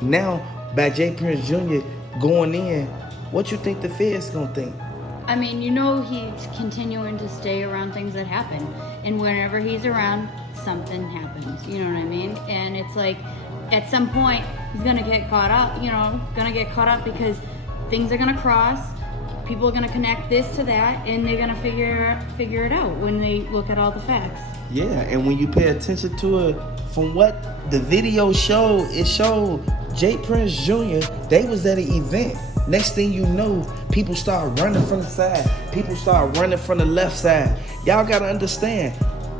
Now, by J. Prince Jr. going in, what you think the feds gonna think? I mean, he's continuing to stay around things that happen. And whenever he's around, something happens. You know what I mean? And it's like, at some point, he's going to get caught up, because things are going to cross. People are going to connect this to that, and they're going to figure it out when they look at all the facts. Yeah, and when you pay attention to it, from what the video showed, it showed J. Prince Jr., they was at an event. Next thing you know, people start running from the side. People start running from the left side. Y'all gotta understand,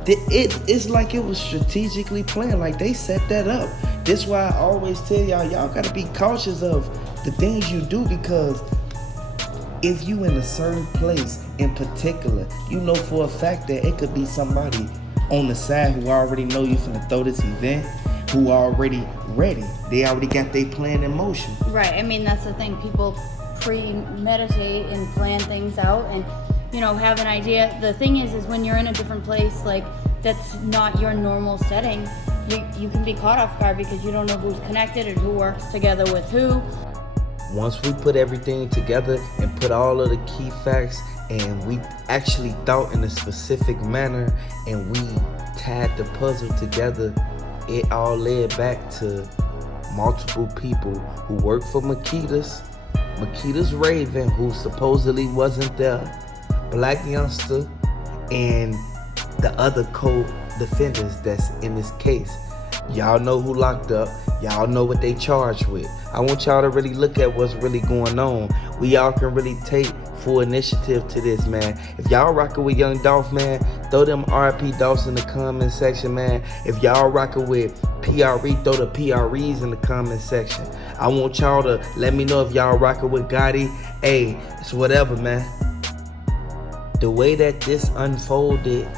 it's like it was strategically planned. Like they set that up. This why I always tell y'all gotta be cautious of the things you do, because if you in a certain place in particular, you know for a fact that it could be somebody on the side who already know you finna throw this event, who already ready. They already got their plan in motion. Right. I mean, that's the thing. People premeditate and plan things out and, have an idea. The thing is when you're in a different place, like, that's not your normal setting, you can be caught off guard because you don't know who's connected and who works together with who. Once we put everything together and put all of the key facts, and we actually thought in a specific manner, and we tied the puzzle together, it all led back to multiple people who worked for Makedas Raven, who supposedly wasn't there, Blac Youngsta, and the other co-defendants that's in this case. Y'all know who locked up. Y'all know what they charged with. I want y'all to really look at what's really going on. We all can really take full initiative to this, man. If y'all rocking with Young Dolph, man, throw them RP Dolphs in the comment section, man. If y'all rocking with PRE, throw the PREs in the comment section. I want y'all to let me know if y'all rocking with Gotti. Hey, it's whatever, man. The way that this unfolded,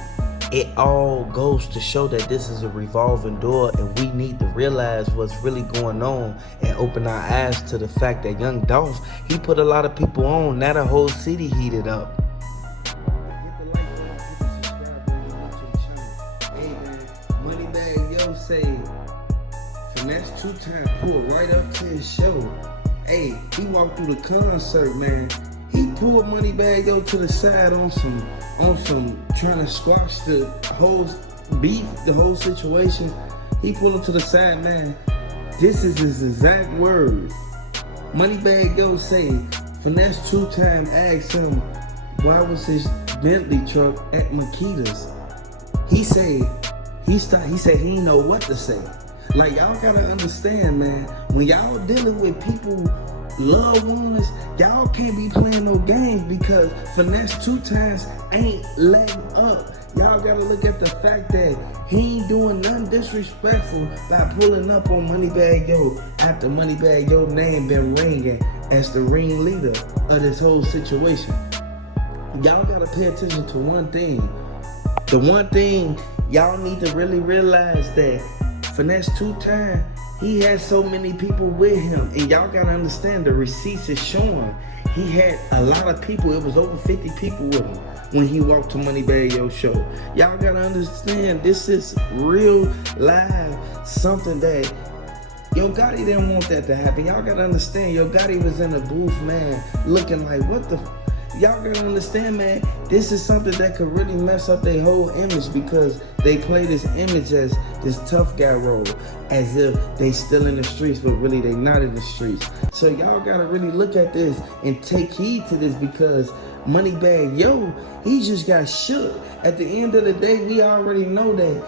it all goes to show that this is a revolving door, and we need to realize what's really going on and open our eyes to the fact that Young Dolph, he put a lot of people on. Now the whole city heated up. Hey man, Moneybagg Yo say finesse 2 times, pull right up to his show. Hey, he walked through the concert, man. He pulled Moneybagg Yo to the side on some trying to squash the whole beef, the whole situation. He pulled him to the side, man. This is his exact word. Moneybagg Yo say, finesse 2 times asked him why was his Bentley truck at Makedas. He said he didn't know what to say. Like, y'all gotta understand, man, when y'all dealing with people, loved ones, y'all can't be playing no games, because finesse 2 times ain't letting up. Y'all gotta look at the fact that he ain't doing nothing disrespectful by pulling up on Moneybagg Yo after Moneybagg Yo name been ringing as the ringleader of this whole situation. Y'all gotta pay attention to one thing. The one thing y'all need to really realize, that finesse 2 times, he had so many people with him, and y'all gotta understand, the receipts is showing he had a lot of people. It was over 50 people with him when he walked to Moneybagg Yo show. Y'all gotta understand, this is real live, something that Yo Gotti didn't want that to happen. Y'all gotta understand, Yo Gotti was in the booth, man, looking like, what the y'all gotta understand, man, this is something that could really mess up their whole image, because they play this image as this tough guy role, as if they still in the streets, but really they not in the streets. So y'all gotta really look at this and take heed to this, because Moneybagg Yo, he just got shook. At the end of the day, we already know that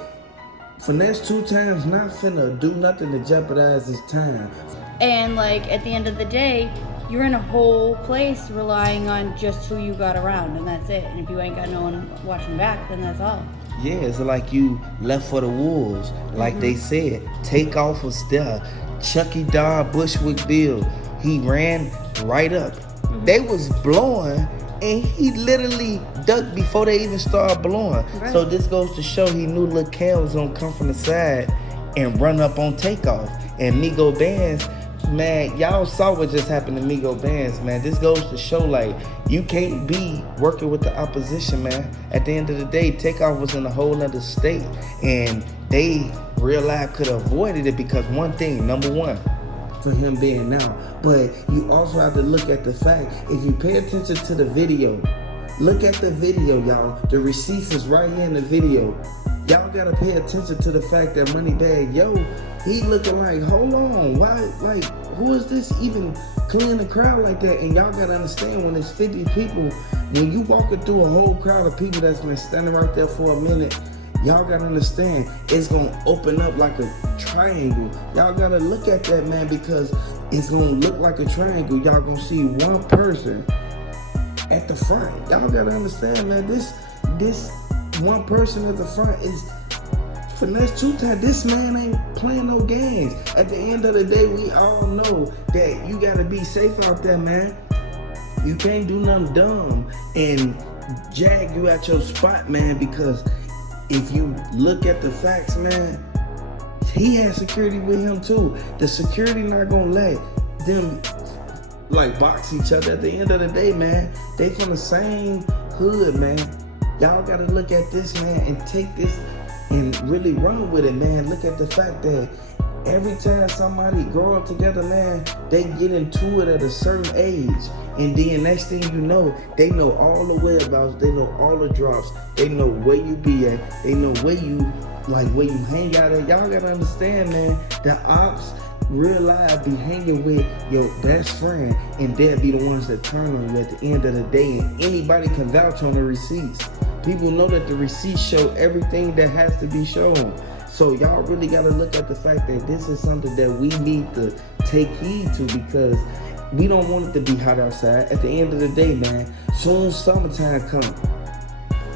finesse 2 times not finna do nothing to jeopardize his time. And like, at the end of the day, you're in a whole place relying on just who you got around, and that's it. And if you ain't got no one watching back, then that's all. Yeah, it's like you left for the wolves. Like they said, Takeoff was there. Chucky Dodd, Bushwick Bill, he ran right up. They was blowing, and he literally ducked before they even started blowing. Right. So this goes to show he knew Lil Cal was gonna come from the side and run up on Takeoff. And Migo Bands, man, y'all saw what just happened to Migo Bands, man. This goes to show, like, you can't be working with the opposition, man. At the end of the day, Takeoff was in a whole nother state, and they real life could have avoided it, because one thing, number one, for him being out. But you also have to look at the fact, if you pay attention to the video, look at the video, y'all. The receipts is right here in the video. Y'all gotta pay attention to the fact that Moneybagg, yo, he looking like, hold on, why, like, who is this even clearing the crowd like that? And y'all gotta understand, when it's 50 people, when you walking through a whole crowd of people that's been standing right there for a minute, y'all gotta understand, it's gonna open up like a triangle. Y'all gotta look at that, man, because it's gonna look like a triangle. Y'all gonna see one person at the front. Y'all gotta understand, man, this one person at the front is finesse 2 times. This man ain't playing no games. At the end of the day, we all know that you gotta be safe out there, man. You can't do nothing dumb and jag you at your spot, man, because if you look at the facts, man, he has security with him too. The security not gonna let them like box each other. At the end of the day, man, they from the same hood, man. Y'all gotta look at this, man, and take this and really run with it, man. Look at the fact that every time somebody grow up together, man, they get into it at a certain age. And then next thing you know, they know all the whereabouts, they know all the drops, they know where you be at, they know where you hang out at. Y'all gotta understand, man, the ops real life be hanging with your best friend, and they'll be the ones that turn on you at the end of the day. And anybody can vouch on the receipts. People know that the receipts show everything that has to be shown. So y'all really gotta look at the fact that this is something that we need to take heed to, because we don't want it to be hot outside. At the end of the day, man, soon summertime come.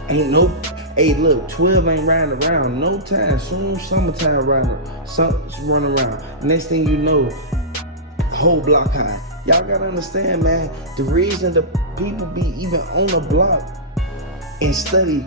Ain't no, hey look, 12 ain't riding around no time. Soon summertime run around. Next thing you know, whole block high. Y'all gotta understand, man, the reason the people be even on the block and study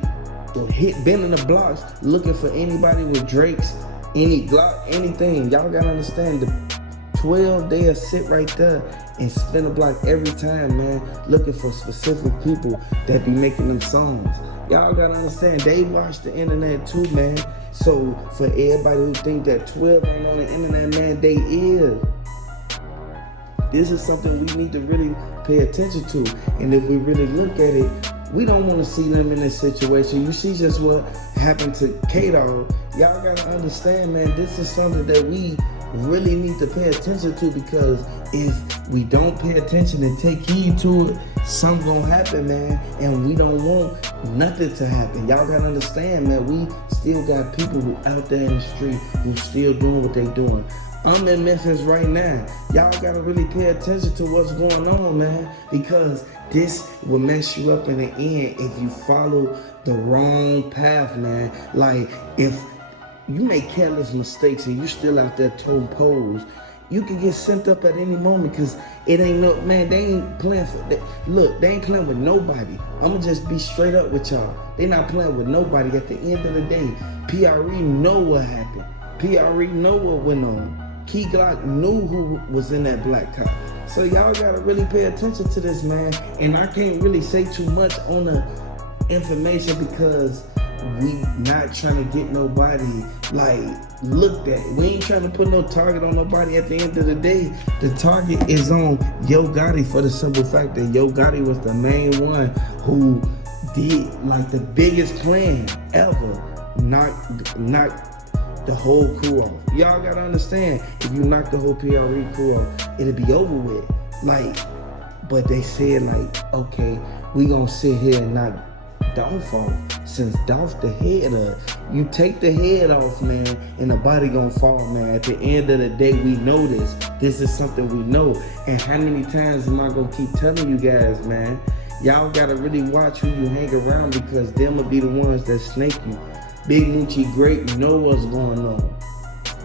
or bending the blocks looking for anybody with Drakes, any Glock, anything. Y'all gotta understand, the 12, they'll sit right there and spin a block every time, man, looking for specific people that be making them songs. Y'all gotta understand, they watch the internet too, man. So for everybody who think that 12 ain't on the internet, man, they is. This is something we need to really pay attention to. And if we really look at it, we don't want to see them in this situation. You see just what happened to Quavo. Y'all gotta understand, man, this is something that we really need to pay attention to, because if we don't pay attention and take heed to it, something gonna happen, man, and we don't want nothing to happen. Y'all gotta understand, man, we still got people who out there in the street who still doing what they doing. I'm in Memphis right now. Y'all gotta really pay attention to what's going on, man, because this will mess you up in the end if you follow the wrong path, man. Like, if you make careless mistakes and you still out there toting poles, you can get sent up at any moment, because it ain't no, man, they ain't playing for, look, they ain't playing with nobody. I'ma just be straight up with y'all. They not playing with nobody. At the end of the day, PRE know what happened. PRE know what went on. Key Glock knew who was in that black car. So y'all gotta really pay attention to this, man. And I can't really say too much on the information, because we not trying to get nobody like looked at. We ain't trying to put no target on nobody. At the end of the day, the target is on Yo Gotti, for the simple fact that Yo Gotti was the main one who did like the biggest plan ever. Knock the whole crew off. Y'all gotta understand, if you knock the whole PRE crew off, it'll be over with. Like, but they said like, okay, we gonna sit here and knock Dolph off, since Dolph the head of, you take the head off, man, and the body gonna fall, man. At the end of the day, we know this. This is something we know. And how many times am I gonna keep telling you guys, man? Y'all gotta really watch who you hang around, because them will be the ones that snake you. Big Moochie Great know what's going on.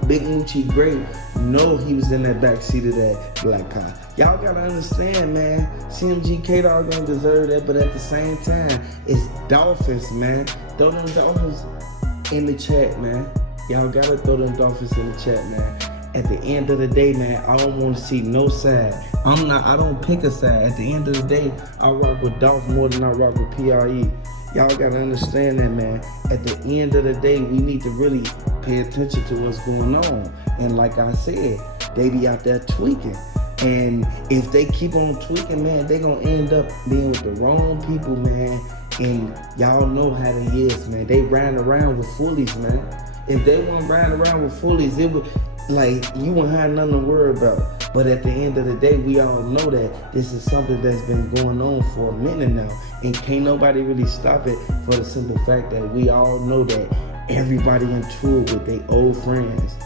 Big Moochie Great know he was in that backseat of that black car. Y'all gotta understand, man, CMG K-Dog don't deserve that, but at the same time, it's Dolphins, man. Throw them Dolphins in the chat, man. Y'all gotta throw them Dolphins in the chat, man. At the end of the day, man, I don't want to see no side. I don't pick a side. At the end of the day, I rock with Dolph more than I rock with PRE. Y'all gotta understand that, man. At the end of the day, we need to really pay attention to what's going on. And like I said, they be out there tweaking. And if they keep on tweaking, man, they gonna end up being with the wrong people, man. And y'all know how they is, man. They riding around with foolies, man. If they weren't riding around with foolies, it would, like, you wouldn't have nothing to worry about. But at the end of the day, we all know that this is something that's been going on for a minute now. And can't nobody really stop it for the simple fact that we all know that everybody in tour with their old friends.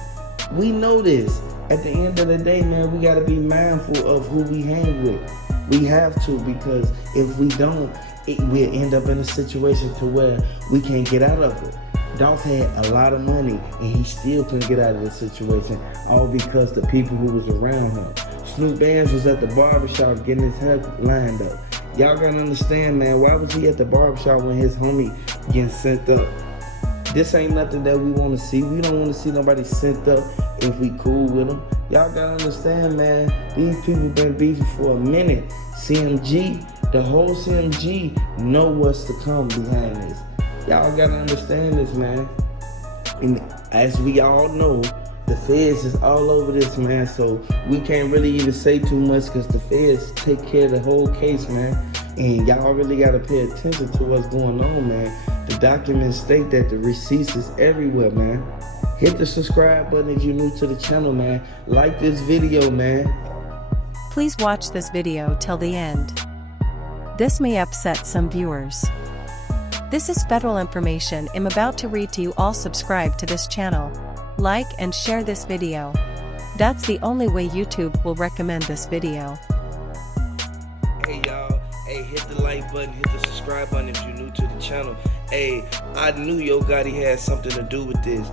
We know this. At the end of the day, man, we gotta be mindful of who we hang with. We have to, because if we don't, we'll end up in a situation to where we can't get out of it. Dolph had a lot of money and he still couldn't get out of the situation, all because the people who was around him. Snoop Bands was at the barbershop getting his hair lined up. Y'all gotta understand, man, why was he at the barbershop when his homie getting sent up? This ain't nothing that we want to see. We don't want to see nobody sent up if we cool with them. Y'all gotta understand, man, these people been beefing for a minute. CMG, the whole CMG know what's to come behind this. Y'all gotta understand this, man. And as we all know, the feds is all over this, man. So we can't really even say too much because the feds take care of the whole case, man. And y'all really gotta pay attention to what's going on, man. The documents state that the receipts is everywhere, man. Hit the subscribe button if you're new to the channel, man. Like this video, man. Please watch this video till the end. This may upset some viewers. This is federal information I'm about to read to you. All subscribe to this channel. Like and share this video. That's the only way YouTube will recommend this video. Hey y'all, hey, hit the like button, hit the subscribe button if you're new to the channel. Hey, I knew Yo Gotti had something to do with this.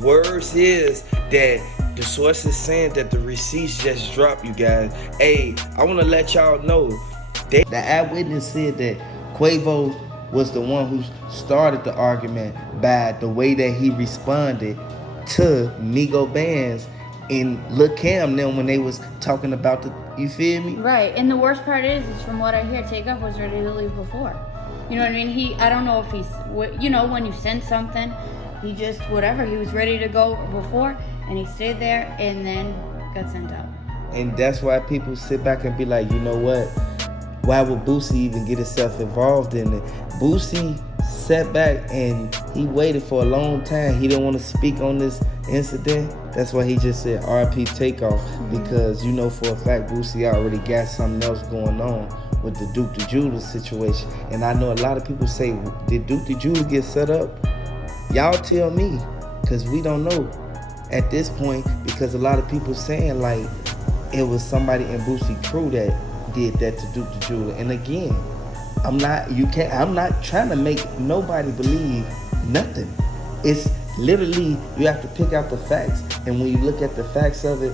Words is that the source is saying that the receipts just dropped, you guys. Hey, I want to let y'all know that the eyewitness said that Quavo was the one who started the argument by the way that he responded to Migo Bands and Lil Cam them when they was talking about the, you feel me? Right, and the worst part is from what I hear, Takeoff was ready to leave before. You know what I mean? I don't know if he's, you know, when you send something, he just, whatever, he was ready to go before, and he stayed there, and then got sent out. And that's why people sit back and be like, you know what? Why would Boosie even get himself involved in it? Boosie sat back and he waited for a long time. He didn't want to speak on this incident. That's why he just said RP Takeoff, because you know for a fact Boosie already got something else going on with the Duke the Jeweler situation. And I know a lot of people say, did Duke the Jeweler get set up? Y'all tell me, because we don't know at this point, because a lot of people saying like it was somebody in Boosie crew that did that to Duke the Jeweler. And again, I'm not trying to make nobody believe nothing. It's literally, you have to pick out the facts. And when you look at the facts of it,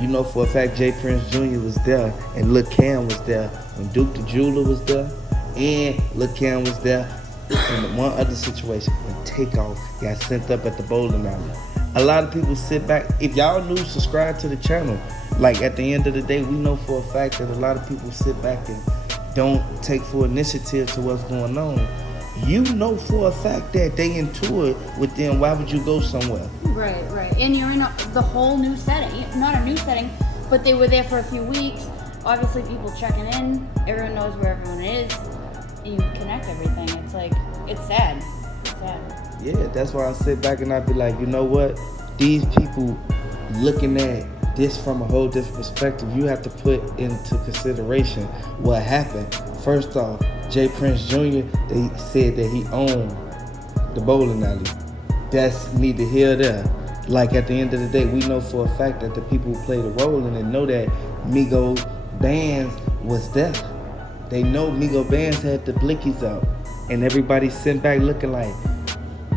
you know for a fact J. Prince Jr. was there and Lil Cam was there when Duke the Jeweler was there, and Lil Cam was there in one other situation when Takeoff got sent up at the bowling alley. A lot of people sit back. If y'all new, subscribe to the channel. Like at the end of the day, we know for a fact that a lot of people sit back and don't take full initiative to what's going on. You know for a fact that they into it with them. Why would you go somewhere? Right, right. And you're in the whole new setting. Not a new setting, but they were there for a few weeks. Obviously, people checking in. Everyone knows where everyone is. And you connect everything. It's like, it's sad. It's sad. Yeah, that's why I sit back and I be like, you know what? These people looking at this from a whole different perspective. You have to put into consideration what happened. First off, J. Prince Jr., they said that he owned the bowling alley. That's neither here nor there. Like at the end of the day, we know for a fact that the people who played a role in it know that Migo Bands was there. They know Migo Bands had the blickies out. And everybody sitting back looking like,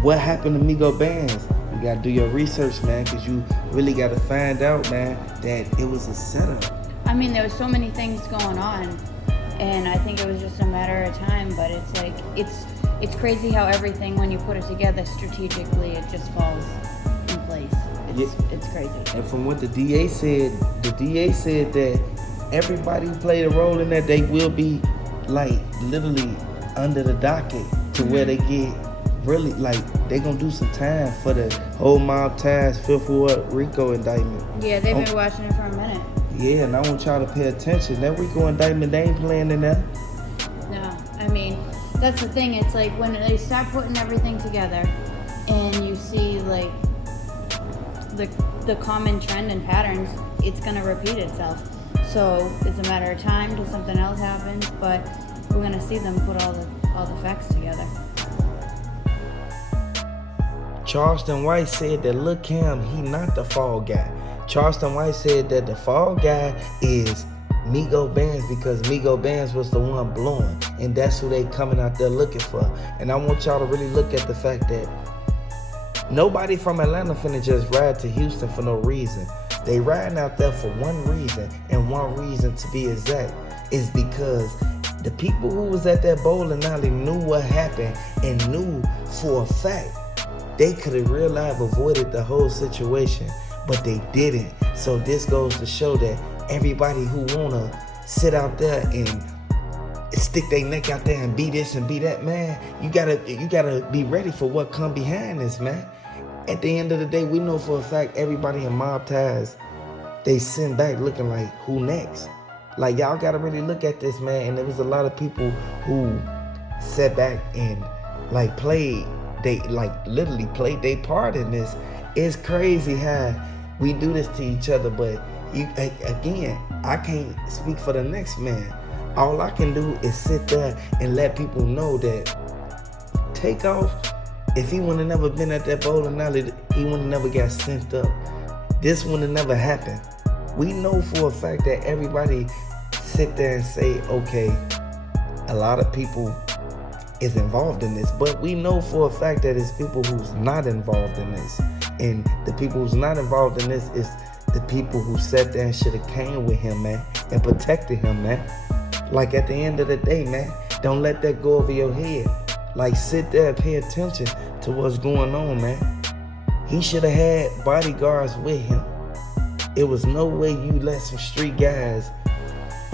what happened to Migo Bands? You gotta do your research, man, because you really gotta find out, man, that it was a setup. I mean, there was so many things going on, and I think it was just a matter of time, but it's like, it's crazy how everything, when you put it together strategically, it just falls in place. It's crazy. And from what the DA said that everybody who played a role in that, they will be like literally under the docket to where they get really, like, they gonna do some time for the whole mob ties, fifth ward Rico indictment. Yeah, they've been watching it for a minute. Yeah, and I want y'all to pay attention. That Rico indictment, they ain't playing in there. No, I mean, that's the thing. It's like when they start putting everything together and you see like the common trend and patterns, it's gonna repeat itself. So it's a matter of time till something else happens, but we're gonna see them put all the facts together. Charleston White said that Lil' Kim, he not the fall guy. Charleston White said that the fall guy is Migo Bands because Migo Bands was the one blowing, and that's who they coming out there looking for. And I want y'all to really look at the fact that nobody from Atlanta finna just ride to Houston for no reason. They riding out there for one reason, and one reason to be exact is because the people who was at that bowling alley knew what happened and knew for a fact they could have real life avoided the whole situation, but they didn't. So this goes to show that everybody who wanna sit out there and stick their neck out there and be this and be that, man, you gotta be ready for what come behind this, man. At the end of the day, we know for a fact everybody in mob ties, they send back looking like, who next? Like, y'all gotta really look at this, man. And there was a lot of people who sat back and like played, they like literally played their part in this. It's crazy how we do this to each other, but again, I can't speak for the next man. All I can do is sit there and let people know that Takeoff, if he would have never been at that bowling alley, he would have never got sent up. This would have never happened. We know for a fact that everybody sit there and say, okay, a lot of people is involved in this, but we know for a fact that it's people who's not involved in this. And the people who's not involved in this is the people who sat there and should have came with him, man, and protected him, man. Like, at the end of the day, man, don't let that go over your head. Like, sit there and pay attention to what's going on, man. He should have had bodyguards with him. It was no way you let some street guys,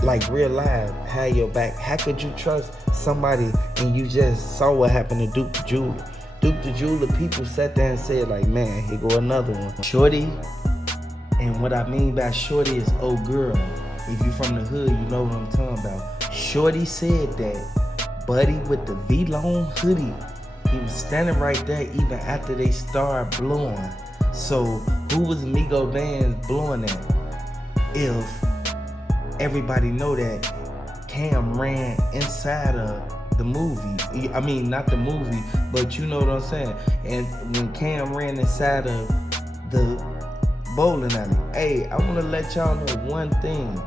like real live, have your back. How could you trust somebody and you just saw what happened to Duke the Jeweler? Duke the Jeweler, people sat there and said like, man, here go another one. Shorty, and what I mean by shorty is old girl. If you from the hood, you know what I'm talking about. Shorty said that Buddy with the V-Long hoodie, he was standing right there even after they started blowing. So who was Migo Bands blowing at? If everybody know that Cam ran inside of the movie. I mean, not the movie, but you know what I'm saying. And when Cam ran inside of the bowling alley, hey, I want to let y'all know one thing.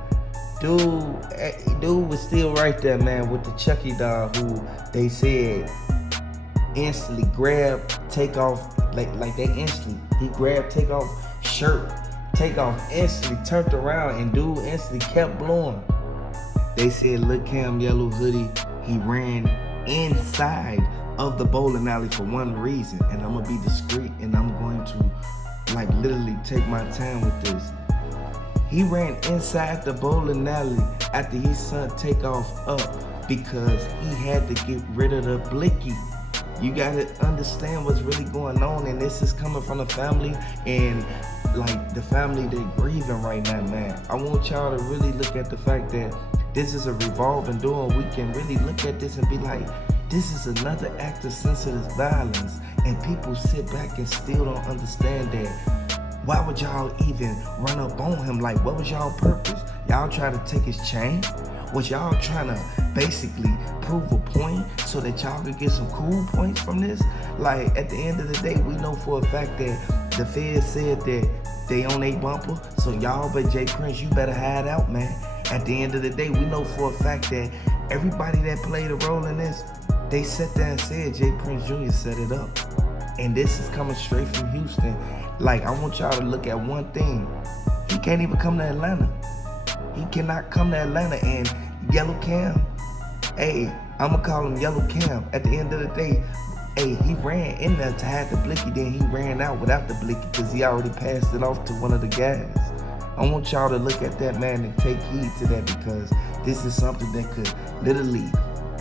Dude was still right there, man, with the Chucky doll who they said instantly grabbed Takeoff, like they instantly, he grabbed Takeoff shirt, Takeoff instantly turned around and dude instantly kept blowing. They said Lil' Kim yellow hoodie, he ran inside of the bowling alley for one reason, and I'm gonna be discreet and I'm going to like literally take my time with this. He ran inside the bowling alley after he sent Takeoff up because he had to get rid of the blicky. You gotta understand what's really going on, and this is coming from the family, and like the family, they're grieving right now, man. I want y'all to really look at the fact that this is a revolving door. We can really look at this and be like, this is another act of senseless violence, and people sit back and still don't understand that. Why would y'all even run up on him? Like, what was y'all purpose? Y'all try to take his chain? Was y'all trying to basically prove a point so that y'all could get some cool points from this? Like, at the end of the day, we know for a fact that the feds said that they on a bumper, so y'all but Jay Prince, you better hide out, man. At the end of the day, we know for a fact that everybody that played a role in this, they sat there and said Jay Prince Jr. set it up. And this is coming straight from Houston. Like, I want y'all to look at one thing. He can't even come to Atlanta. He cannot come to Atlanta, and Yellow Cam, hey, I'ma call him Yellow Cam. At the end of the day, hey, he ran in there to hide the blicky, then he ran out without the blicky because he already passed it off to one of the guys. I want y'all to look at that, man, and take heed to that, because this is something that could literally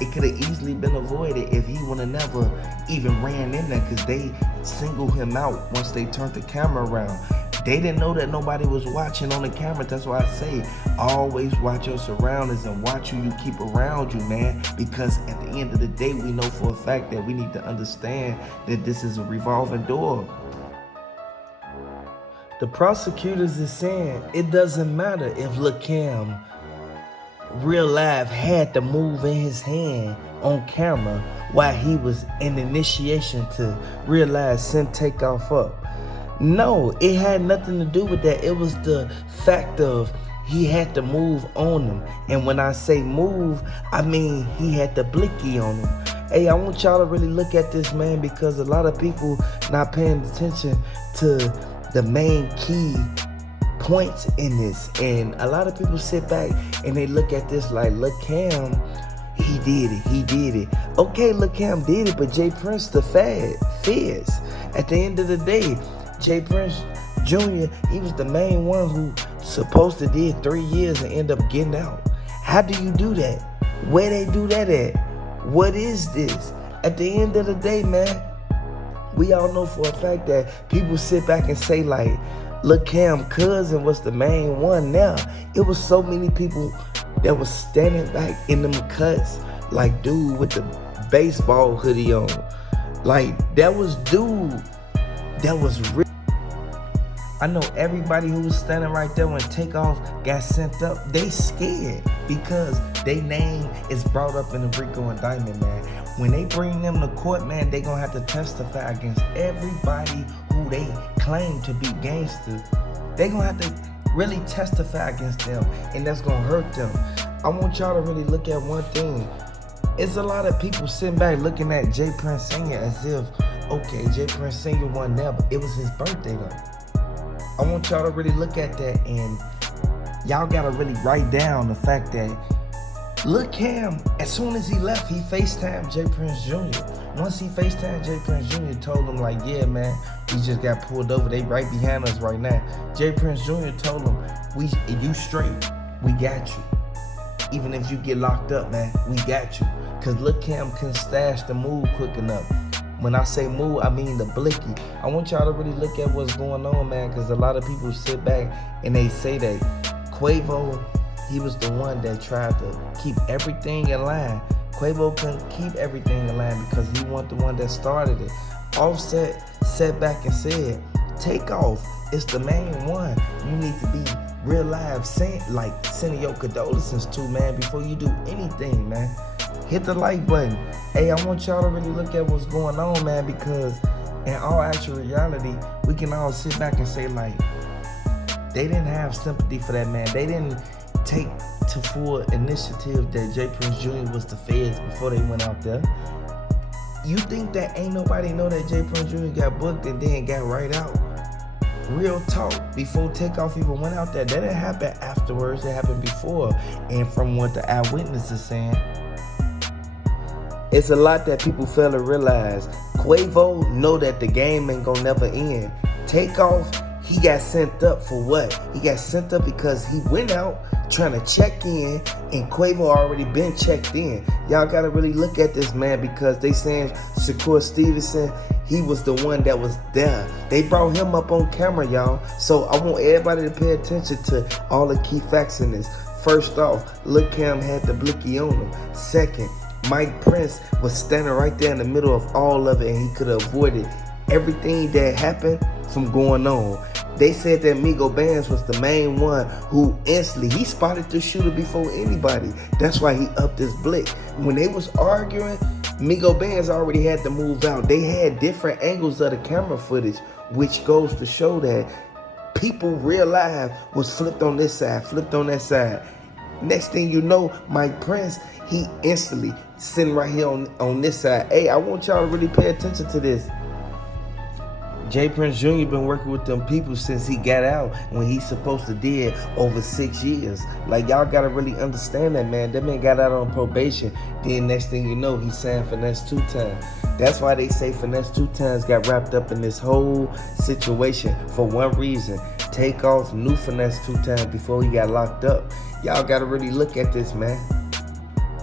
It could have easily been avoided if he would have never even ran in there, because they singled him out once they turned the camera around. They didn't know that nobody was watching on the camera. That's why I say always watch your surroundings and watch who you keep around you, man. Because at the end of the day, we know for a fact that we need to understand that this is a revolving door. The prosecutors is saying it doesn't matter if Lil Cam real life had to move in his hand on camera while he was in initiation to realize send Takeoff up. No, it had nothing to do with that. It was the fact of he had to move on him. And when I say move, I mean he had the blicky on him. Hey, I want y'all to really look at this, man, because a lot of people not paying attention to the main key points in this. And a lot of people sit back and they look at this like, look, Cam, he did it. Okay, look, Cam did it, but Jay Prince the feds. At the end of the day, Jay Prince Jr., he was the main one who supposed to did 3 years and end up getting out. How do you do that? Where they do that at? What is this? At the end of the day, man, we all know for a fact that people sit back and say like, look, Cam cousin was the main one. Now, it was so many people that was standing back in them cuts, like dude with the baseball hoodie on. Like, that was dude that was real. I know everybody who was standing right there when Takeoff got sent up, they scared because their name is brought up in the Rico indictment, man. When they bring them to court, man, they gonna have to testify against everybody who they claim to be gangster. They gonna have to really testify against them, and that's gonna hurt them. I want y'all to really look at one thing. It's a lot of people sitting back looking at Jay Prince Sr. as if, okay, Jay Prince Sr. wasn't there, but it was his birthday though. I want y'all to really look at that, and y'all gotta really write down the fact that look, Cam, as soon as he left, he FaceTimed Jay Prince Jr. Once he FaceTimed Jay Prince Jr., told him like, yeah, man, we just got pulled over. They right behind us right now. Jay Prince Jr. told him, you straight, we got you. Even if you get locked up, man, we got you. Cause look, Cam can stash the move quick enough. When I say move, I mean the blicky. I want y'all to really look at what's going on, man, because a lot of people sit back and they say that Quavo, he was the one that tried to keep everything in line. Quavo couldn't keep everything in line because he wasn't the one that started it. Offset sat back and said, Takeoff is the main one. You need to be real live, sending your condolences to, man, before you do anything, man. Hit the like button. Hey, I want y'all to really look at what's going on, man, because in all actual reality, we can all sit back and say, like, they didn't have sympathy for that man. They didn't take to full initiative that Jay Prince Jr. was the feds before they went out there. You think that ain't nobody know that Jay Prince Jr. got booked and then got right out? Real talk, before Takeoff even went out there. That didn't happen afterwards, it happened before. And from what the eyewitnesses saying, it's a lot that people fail to realize. Quavo know that the game ain't gonna never end. Takeoff, he got sent up for what? He got sent up because he went out trying to check in, and Quavo already been checked in. Y'all gotta really look at this, man, because they saying Shakur Stevenson, he was the one that was there. They brought him up on camera, y'all. So I want everybody to pay attention to all the key facts in this. First off, Lil Cam had the blicky on him. Second, Mike Prince was standing right there in the middle of all of it, and he could have avoided everything that happened from going on. They said that Migo Bands was the main one who instantly, he spotted the shooter before anybody. That's why he upped his blick. When they was arguing, Migo Bands already had to move out. They had different angles of the camera footage, which goes to show that people real live was flipped on this side, flipped on that side. Next thing you know, Mike Prince, he instantly sitting right here on this side. Hey, I want y'all to really pay attention to this. Jay Prince Jr. been working with them people since he got out, when he's supposed to did over 6 years. Like, y'all gotta really understand that, man. That man got out on probation. Then next thing you know, he signed Finesse 2 Times. That's why they say Finesse 2 Times got wrapped up in this whole situation for one reason. Takeoff knew Finesse 2 Times before he got locked up. Y'all gotta really look at this, man.